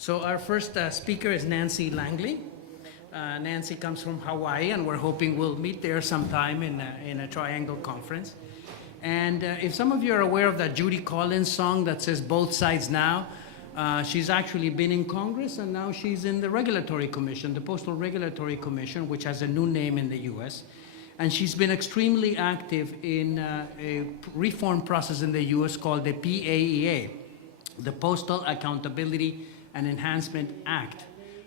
So our first speaker is Nanci Langley. Nanci comes from Hawaii, and we're hoping we'll meet there sometime in a triangle conference. And if some of you are aware of that Judy Collins song that says "Both Sides Now," she's actually been in Congress, and now she's in the Regulatory Commission, the Postal Regulatory Commission, which has a new name in the U.S. And she's been extremely active in a reform process in the U.S. called the PAEA, the Postal Accountability and Enhancement Act.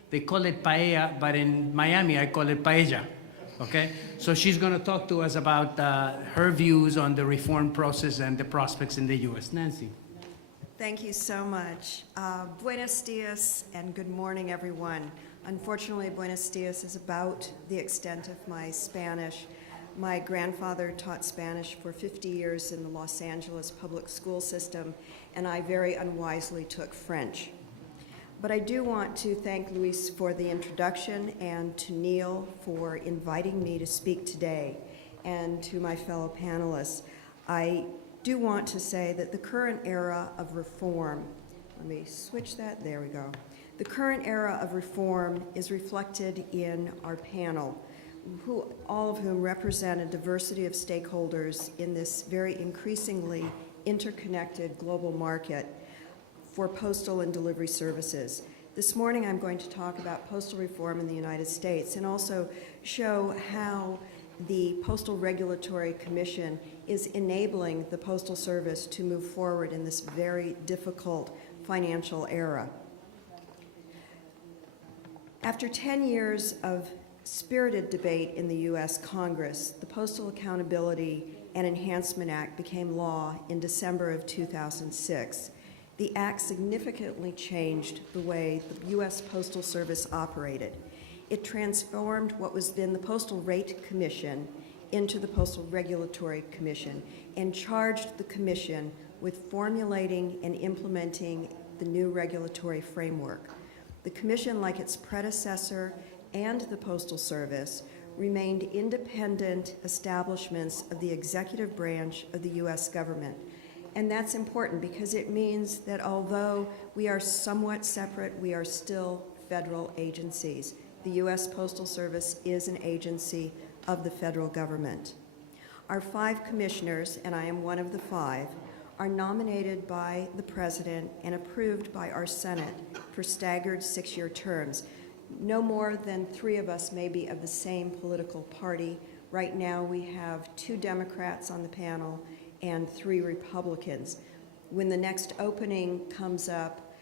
They call it paella, but in Miami, I call it paella, okay? So she's gonna talk to us about her views on the reform process and the prospects in the U.S. Nanci. Thank you so much. Buenos dias and good morning, everyone. Unfortunately, buenos dias is about the extent of my Spanish. My grandfather taught Spanish for 50 years in the Los Angeles public school system, and I very unwisely took French. But I do want to thank Luis for the introduction and to Neil for inviting me to speak today, and to my fellow panelists. I do want to say that the current era of reform, let me switch that, there we go. The current era of reform is reflected in our panel, all of whom represent a diversity of stakeholders in this very increasingly interconnected global market for postal and delivery services. This morning I'm going to talk about postal reform in the United States and also show how the Postal Regulatory Commission is enabling the Postal Service to move forward in this very difficult financial era. After 10 years of spirited debate in the U.S. Congress, the Postal Accountability and Enhancement Act became law in December of 2006. The act significantly changed the way the U.S. Postal Service operated. It transformed what was then the Postal Rate Commission into the Postal Regulatory Commission and charged the Commission with formulating and implementing the new regulatory framework. The Commission, like its predecessor and the Postal Service, remained independent establishments of the executive branch of the U.S. government. And that's important because it means that although we are somewhat separate, we are still federal agencies. The U.S. Postal Service is an agency of the federal government. Our 5 commissioners, and I am one of the 5, are nominated by the President and approved by our Senate for staggered 6-year terms. No more than 3 of us may be of the same political party. Right now we have 2 Democrats on the panel and 3 Republicans. When the next opening comes up,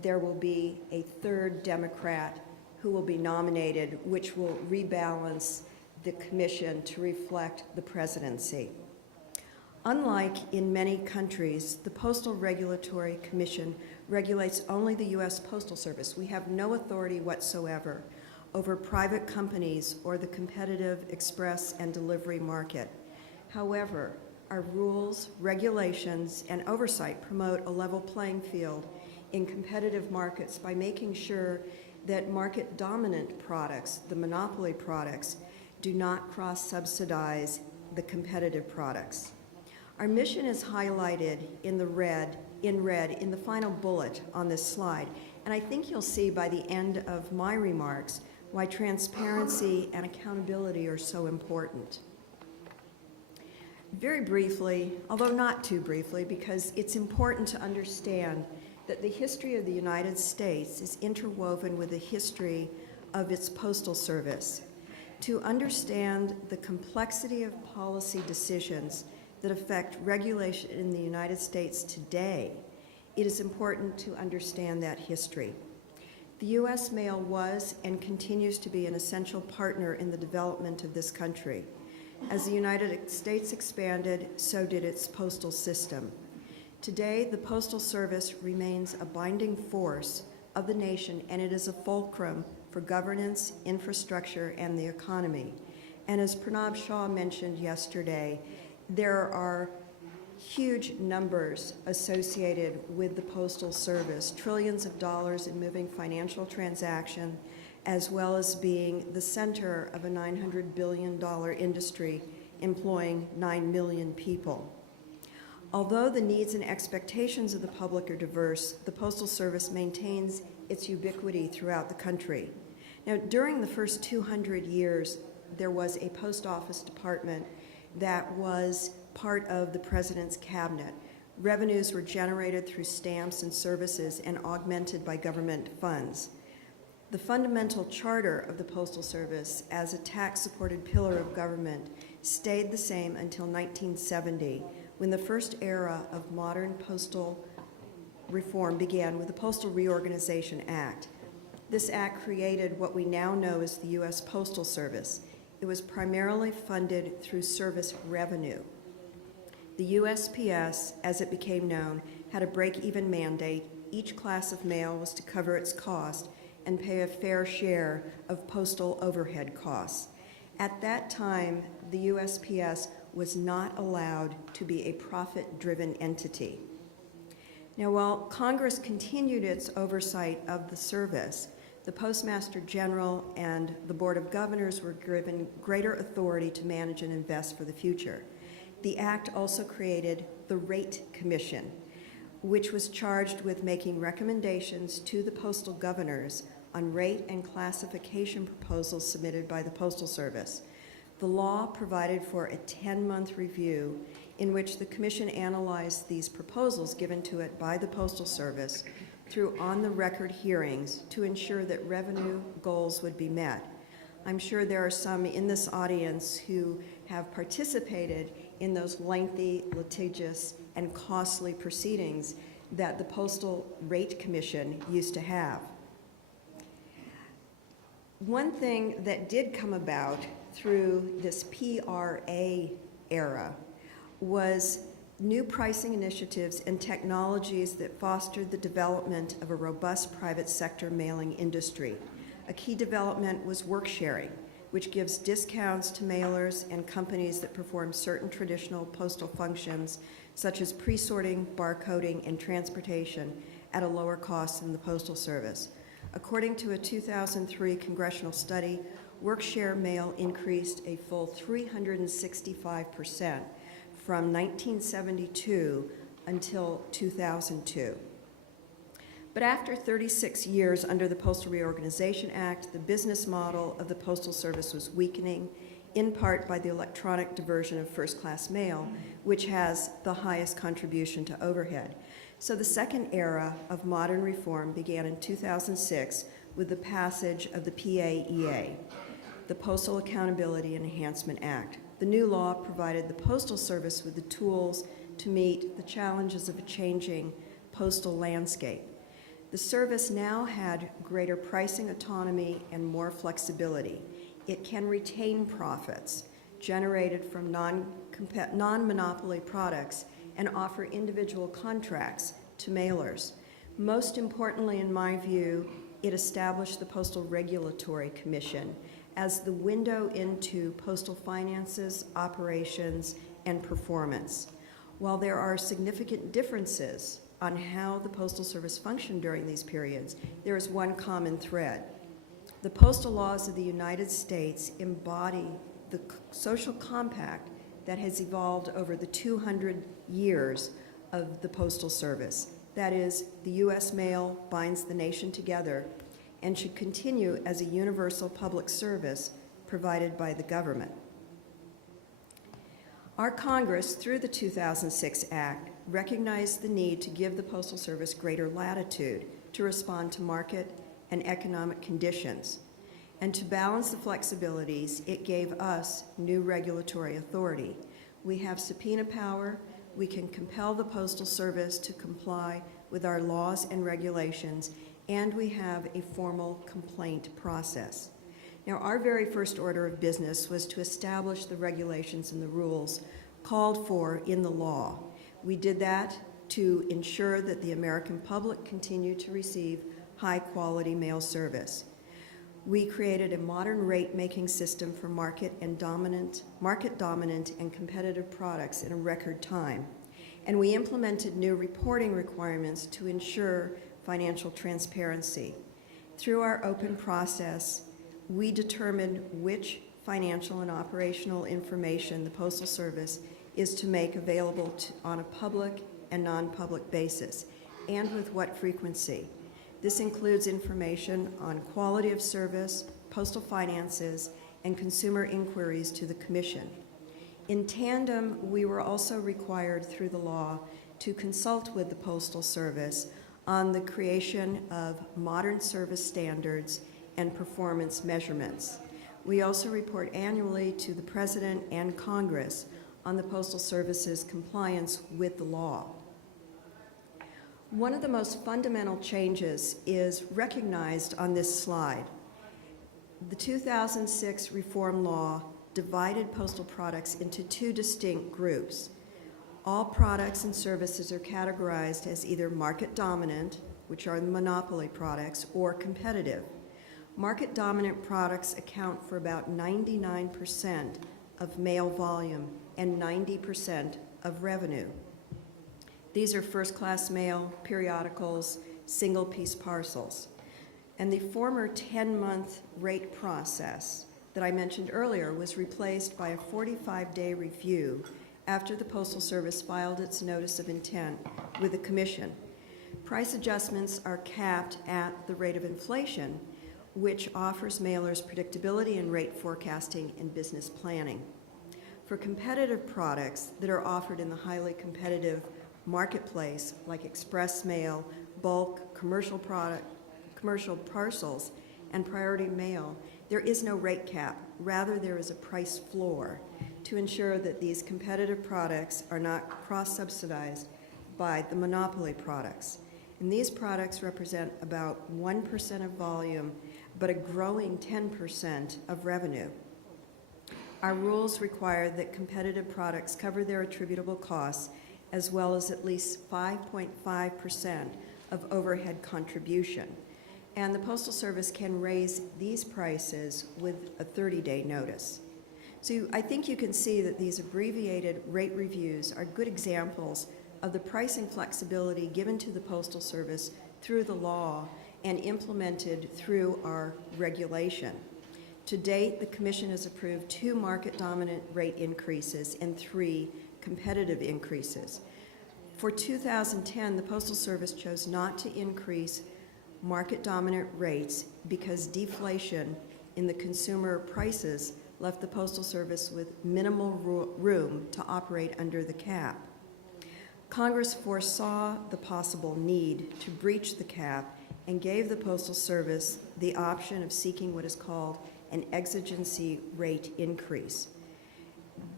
there will be a 3rd Democrat who will be nominated, which will rebalance the commission to reflect the presidency. Unlike in many countries, the Postal Regulatory Commission regulates only the U.S. Postal Service. We have no authority whatsoever over private companies or the competitive express and delivery market. However, our rules, regulations, and oversight promote a level playing field in competitive markets by making sure that market-dominant products, the monopoly products, do not cross-subsidize the competitive products. Our mission is highlighted in red in the final bullet on this slide, and I think you'll see by the end of my remarks why transparency and accountability are so important. Very briefly, although not too briefly, because it's important to understand that the history of the United States is interwoven with the history of its postal service. To understand the complexity of policy decisions that affect regulation in the United States today, it is important to understand that history. The U.S. mail was and continues to be an essential partner in the development of this country. As the United States expanded, so did its postal system. Today, the Postal Service remains a binding force of the nation, and it is a fulcrum for governance, infrastructure, and the economy. And as Pranav Shah mentioned yesterday, there are huge numbers associated with the Postal Service, trillions of dollars in moving financial transactions, as well as being the center of a $900 billion industry employing 9 million people. Although the needs and expectations of the public are diverse, the Postal Service maintains its ubiquity throughout the country. Now, during the first 200 years, there was a post office department that was part of the president's cabinet. Revenues were generated through stamps and services and augmented by government funds. The fundamental charter of the Postal Service as a tax-supported pillar of government stayed the same until 1970, when the first era of modern postal reform began with the Postal Reorganization Act. This act created what we now know as the U.S. Postal Service. It was primarily funded through service revenue. The USPS, as it became known, had a break-even mandate. Each class of mail was to cover its cost and pay a fair share of postal overhead costs. At that time, the USPS was not allowed to be a profit-driven entity. Now, while Congress continued its oversight of the service, the Postmaster General and the Board of Governors were given greater authority to manage and invest for the future. The Act also created the Rate Commission, which was charged with making recommendations to the postal governors on rate and classification proposals submitted by the Postal Service. The law provided for a 10-month review in which the Commission analyzed these proposals given to it by the Postal Service through on-the-record hearings to ensure that revenue goals would be met. I'm sure there are some in this audience who have participated in those lengthy, litigious, and costly proceedings that the Postal Rate Commission used to have. One thing that did come about through this PRA era was new pricing initiatives and technologies that fostered the development of a robust private sector mailing industry. A key development was work sharing, which gives discounts to mailers and companies that perform certain traditional postal functions, such as pre-sorting, barcoding, and transportation at a lower cost than the Postal Service. According to a 2003 congressional study, work-share mail increased a full 365% from 1972 until 2002. But after 36 years under the Postal Reorganization Act, the business model of the Postal Service was weakening, in part by the electronic diversion of first-class mail, which has the highest contribution to overhead. So the second era of modern reform began in 2006 with the passage of the PAEA, the Postal Accountability and Enhancement Act. The new law provided the Postal Service with the tools to meet the challenges of a changing postal landscape. The service now had greater pricing autonomy and more flexibility. It can retain profits generated from non-monopoly products and offer individual contracts to mailers. Most importantly, in my view, it established the Postal Regulatory Commission as the window into postal finances, operations, and performance. While there are significant differences on how the Postal Service functioned during these periods, there is one common thread. The postal laws of the United States embody the social compact that has evolved over the 200 years of the Postal Service. That is, the U.S. mail binds the nation together and should continue as a universal public service provided by the government. Our Congress, through the 2006 Act, recognized the need to give the Postal Service greater latitude to respond to market and economic conditions. And to balance the flexibilities, it gave us new regulatory authority. We have subpoena power. We can compel the Postal Service to comply with our laws and regulations, and we have a formal complaint process. Now, our very first order of business was to establish the regulations and the rules called for in the law. We did that to ensure that the American public continued to receive high-quality mail service. We created a modern rate-making system for market-dominant and competitive products in a record time. And we implemented new reporting requirements to ensure financial transparency. Through our open process, we determined which financial and operational information the Postal Service is to make available on a public and non-public basis, and with what frequency. This includes information on quality of service, postal finances, and consumer inquiries to the Commission. In tandem, we were also required through the law to consult with the Postal Service on the creation of modern service standards and performance measurements. We also report annually to the President and Congress on the Postal Service's compliance with the law. One of the most fundamental changes is recognized on this slide. The 2006 reform law divided postal products into two distinct groups. All products and services are categorized as either market dominant, which are the monopoly products, or competitive. Market dominant products account for about 99% of mail volume and 90% of revenue. These are first-class mail, periodicals, single-piece parcels. And the former 10-month rate process that I mentioned earlier was replaced by a 45-day review after the Postal Service filed its notice of intent with the Commission. Price adjustments are capped at the rate of inflation, which offers mailers predictability in rate forecasting and business planning. For competitive products that are offered in the highly competitive marketplace, like express mail, bulk, commercial parcels, and priority mail, there is no rate cap. Rather, there is a price floor to ensure that these competitive products are not cross-subsidized by the monopoly products. And these products represent about 1% of volume, but a growing 10% of revenue. Our rules require that competitive products cover their attributable costs as well as at least 5.5% of overhead contribution. And the Postal Service can raise these prices with a 30-day notice. So I think you can see that these abbreviated rate reviews are good examples of the pricing flexibility given to the Postal Service through the law and implemented through our regulation. To date, the Commission has approved 2 market-dominant rate increases and 3 competitive increases. For 2010, the Postal Service chose not to increase market-dominant rates because deflation in the consumer prices left the Postal Service with minimal room to operate under the cap. Congress foresaw the possible need to breach the cap and gave the Postal Service the option of seeking what is called an exigency rate increase.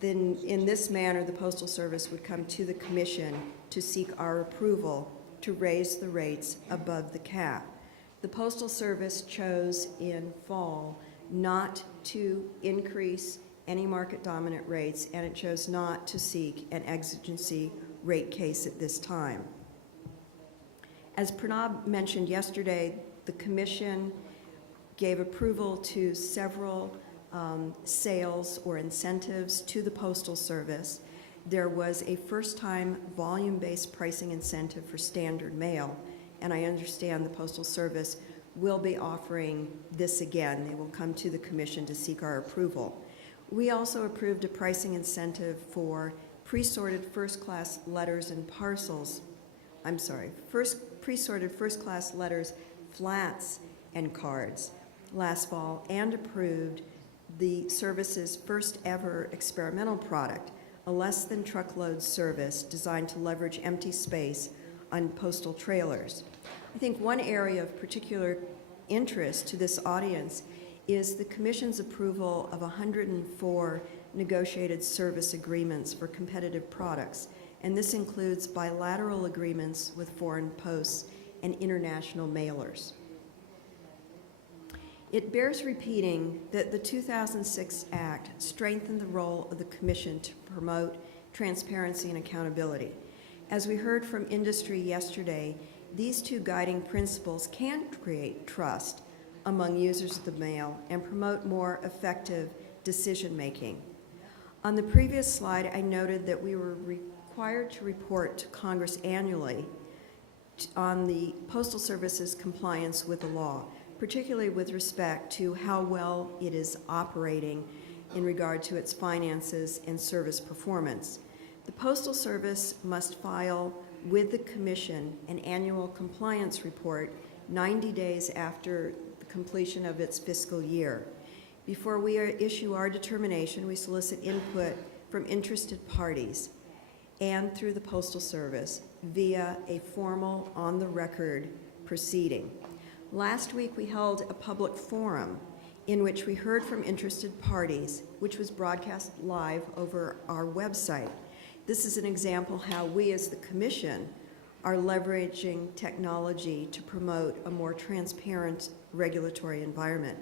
Then, in this manner, the Postal Service would come to the Commission to seek our approval to raise the rates above the cap. The Postal Service chose in fall not to increase any market-dominant rates, and it chose not to seek an exigency rate case at this time. As Pranav mentioned yesterday, the Commission gave approval to several sales or incentives to the Postal Service. There was a first-time volume-based pricing incentive for standard mail, and I understand the Postal Service will be offering this again. They will come to the Commission to seek our approval. We also approved a pricing incentive for pre-sorted first-class letters and parcels. Pre-sorted first-class letters, flats, and cards last fall, and approved the service's first-ever experimental product, a less-than-truckload service designed to leverage empty space on postal trailers. I think one area of particular interest to this audience is the Commission's approval of 104 negotiated service agreements for competitive products, and this includes bilateral agreements with foreign posts and international mailers. It bears repeating that the 2006 Act strengthened the role of the Commission to promote transparency and accountability. As we heard from industry yesterday, these 2 guiding principles can create trust among users of the mail and promote more effective decision-making. On the previous slide, I noted that we were required to report to Congress annually on the Postal Service's compliance with the law, particularly with respect to how well it is operating in regard to its finances and service performance. The Postal Service must file with the Commission an annual compliance report 90 days after the completion of its fiscal year. Before we issue our determination, we solicit input from interested parties and through the Postal Service via a formal on-the-record proceeding. Last week, we held a public forum in which we heard from interested parties, which was broadcast live over our website. This is an example how we as the Commission are leveraging technology to promote a more transparent regulatory environment.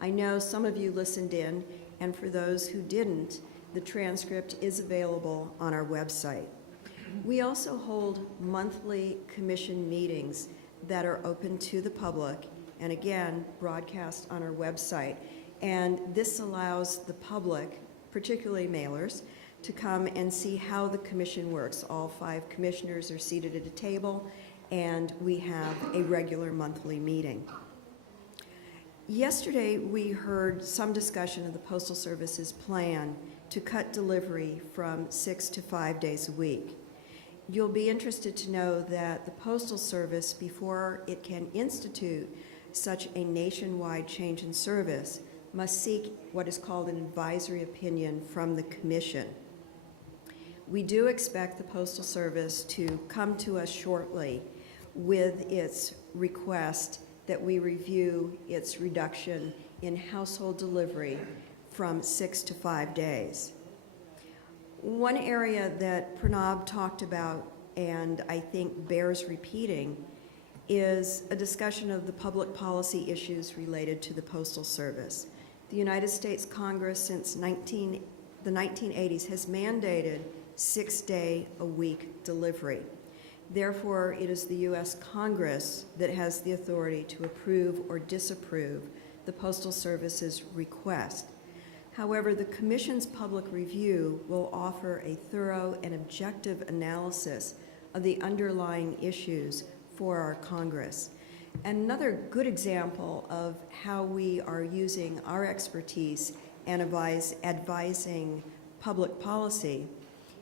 I know some of you listened in, and for those who didn't, the transcript is available on our website. We also hold monthly Commission meetings that are open to the public, and again, broadcast on our website. And this allows the public, particularly mailers, to come and see how the Commission works. All 5 commissioners are seated at a table, and we have a regular monthly meeting. Yesterday, we heard some discussion of the Postal Service's plan to cut delivery from 6 to 5 days a week. You'll be interested to know that the Postal Service, before it can institute such a nationwide change in service, must seek what is called an advisory opinion from the Commission. We do expect the Postal Service to come to us shortly with its request that we review its reduction in household delivery from 6 to 5 days. One area that Pranav talked about, and I think bears repeating, is a discussion of the public policy issues related to the Postal Service. The United States Congress since the 1980s has mandated 6-day-a-week delivery. Therefore, it is the U.S. Congress that has the authority to approve or disapprove the Postal Service's request. However, the Commission's public review will offer a thorough and objective analysis of the underlying issues for our Congress. Another good example of how we are using our expertise and advising public policy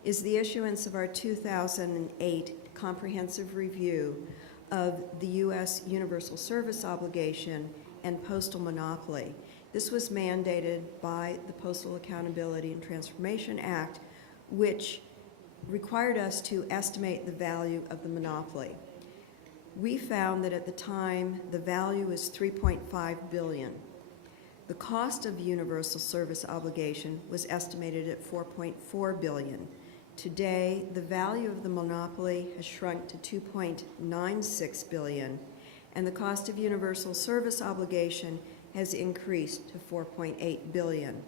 is the issuance of our 2008 comprehensive review of the U.S. Universal Service Obligation and postal monopoly. This was mandated by the Postal Accountability and Transformation Act, which required us to estimate the value of the monopoly. We found that at the time, the value was $3.5 billion. The cost of universal service obligation was estimated at $4.4 billion. Today, the value of the monopoly has shrunk to $2.96 billion, and the cost of universal service obligation has increased to $4.8 billion.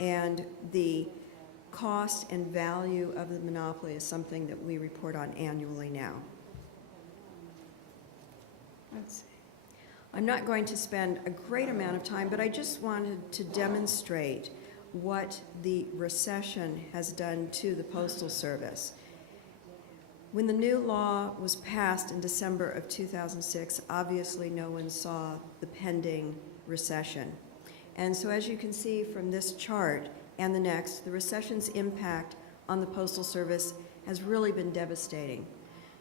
And the cost and value of the monopoly is something that we report on annually now. Let's see. I'm not going to spend a great amount of time, but I just wanted to demonstrate what the recession has done to the Postal Service. When the new law was passed in December of 2006, obviously no one saw the pending recession. And so as you can see from this chart and the next, the recession's impact on the Postal Service has really been devastating.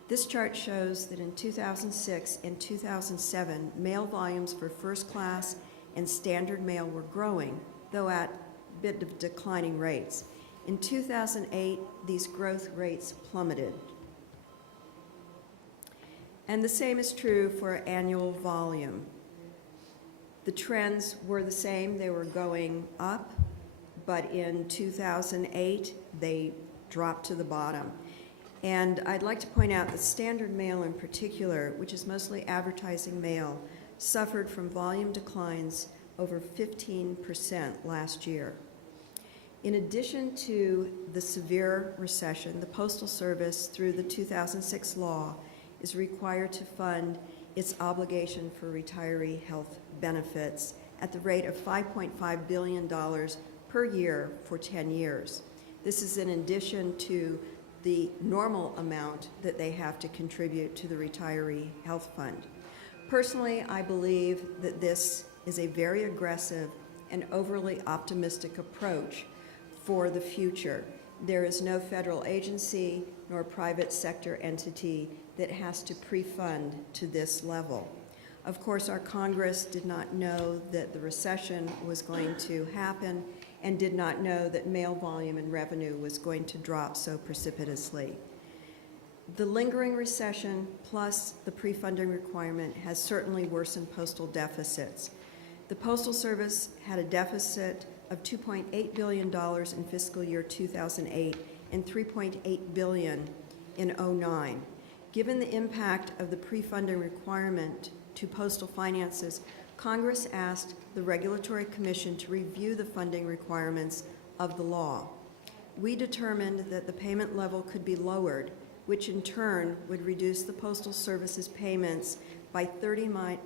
This chart shows that in 2006 and 2007, mail volumes for first class and standard mail were growing, though at a bit of declining rates. In 2008, these growth rates plummeted. And the same is true for annual volume. The trends were the same. They were going up, but in 2008, they dropped to the bottom. And I'd like to point out that standard mail in particular, which is mostly advertising mail, suffered from volume declines over 15% last year. In addition to the severe recession, the Postal Service, through the 2006 law, is required to fund its obligation for retiree health benefits at the rate of $5.5 billion per year for 10 years. This is in addition to the normal amount that they have to contribute to the retiree health fund. Personally, I believe that this is a very aggressive and overly optimistic approach for the future. There is no federal agency nor private sector entity that has to pre-fund to this level. Of course, our Congress did not know that the recession was going to happen and did not know that mail volume and revenue was going to drop so precipitously. The lingering recession plus the pre-funding requirement has certainly worsened postal deficits. The Postal Service had a deficit of $2.8 billion in fiscal year 2008 and $3.8 billion in 2009. Given the impact of the pre-funding requirement to postal finances, Congress asked the Regulatory Commission to review the funding requirements of the law. We determined that the payment level could be lowered, which in turn would reduce the Postal Service's payments by 39%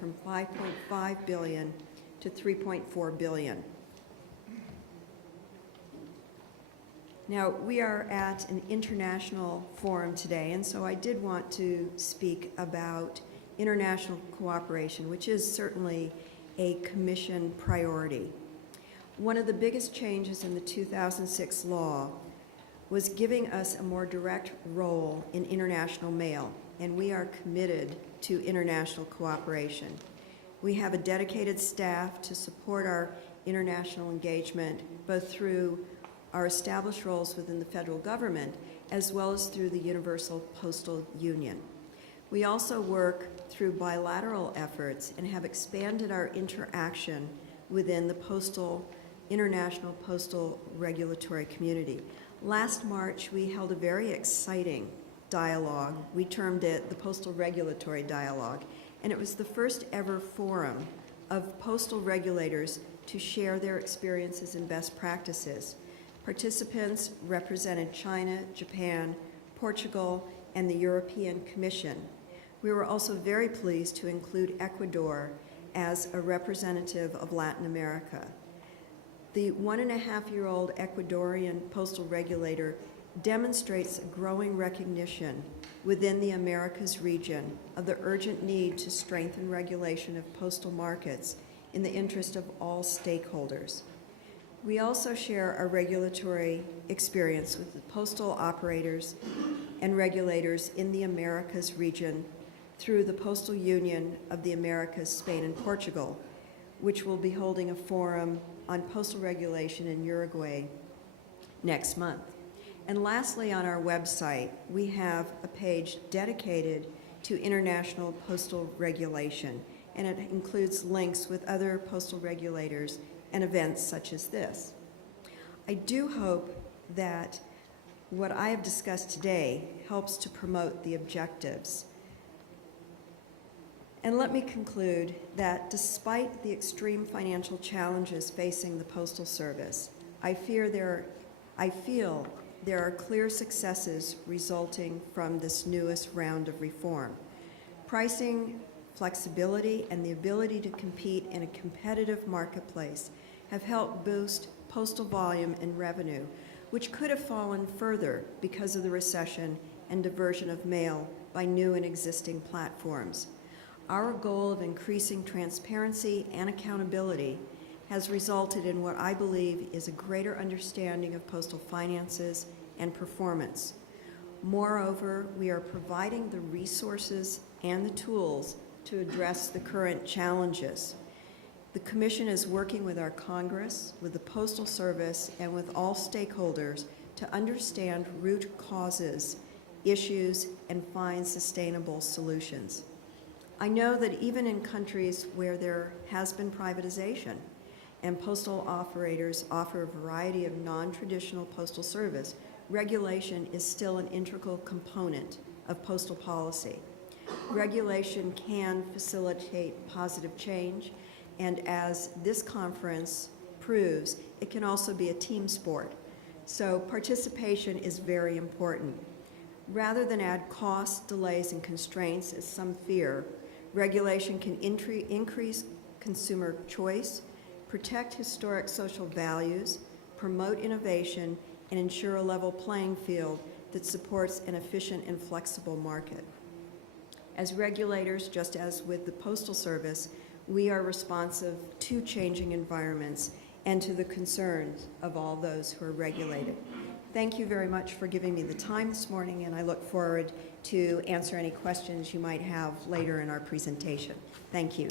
from $5.5 billion to $3.4 billion. Now, we are at an international forum today, and so I did want to speak about international cooperation, which is certainly a Commission priority. One of the biggest changes in the 2006 law was giving us a more direct role in international mail, and we are committed to international cooperation. We have a dedicated staff to support our international engagement, both through our established roles within the federal government, as well as through the Universal Postal Union. We also work through bilateral efforts and have expanded our interaction within the International Postal Regulatory Community. Last March, we held a very exciting dialogue. We termed it the Postal Regulatory Dialogue, and it was the first ever forum of postal regulators to share their experiences and best practices. Participants represented China, Japan, Portugal, and the European Commission. We were also very pleased to include Ecuador as a representative of Latin America. The 1.5-year-old Ecuadorian postal regulator demonstrates a growing recognition within the Americas region of the urgent need to strengthen regulation of postal markets in the interest of all stakeholders. We also share our regulatory experience with the postal operators and regulators in the Americas region through the Postal Union of the Americas, Spain, and Portugal, which will be holding a forum on postal regulation in Uruguay next month. And lastly, on our website, we have a page dedicated to international postal regulation, and it includes links with other postal regulators and events such as this. I do hope that what I have discussed today helps to promote the objectives. And let me conclude that despite the extreme financial challenges facing the Postal Service, I feel there are clear successes resulting from this newest round of reform. Pricing, flexibility, and the ability to compete in a competitive marketplace have helped boost postal volume and revenue, which could have fallen further because of the recession and diversion of mail by new and existing platforms. Our goal of increasing transparency and accountability has resulted in what I believe is a greater understanding of postal finances and performance. Moreover, we are providing the resources and the tools to address the current challenges. The Commission is working with our Congress, with the Postal Service, and with all stakeholders to understand root causes, issues, and find sustainable solutions. I know that even in countries where there has been privatization and postal operators offer a variety of non-traditional postal service, regulation is still an integral component of postal policy. Regulation can facilitate positive change, and as this conference proves, it can also be a team sport. So participation is very important. Rather than add costs, delays, and constraints, as some fear, regulation can increase consumer choice, protect historic social values, promote innovation, and ensure a level playing field that supports an efficient and flexible market. As regulators, just as with the Postal Service, we are responsive to changing environments and to the concerns of all those who are regulated. Thank you very much for giving me the time this morning, and I look forward to answer any questions you might have later in our presentation. Thank you.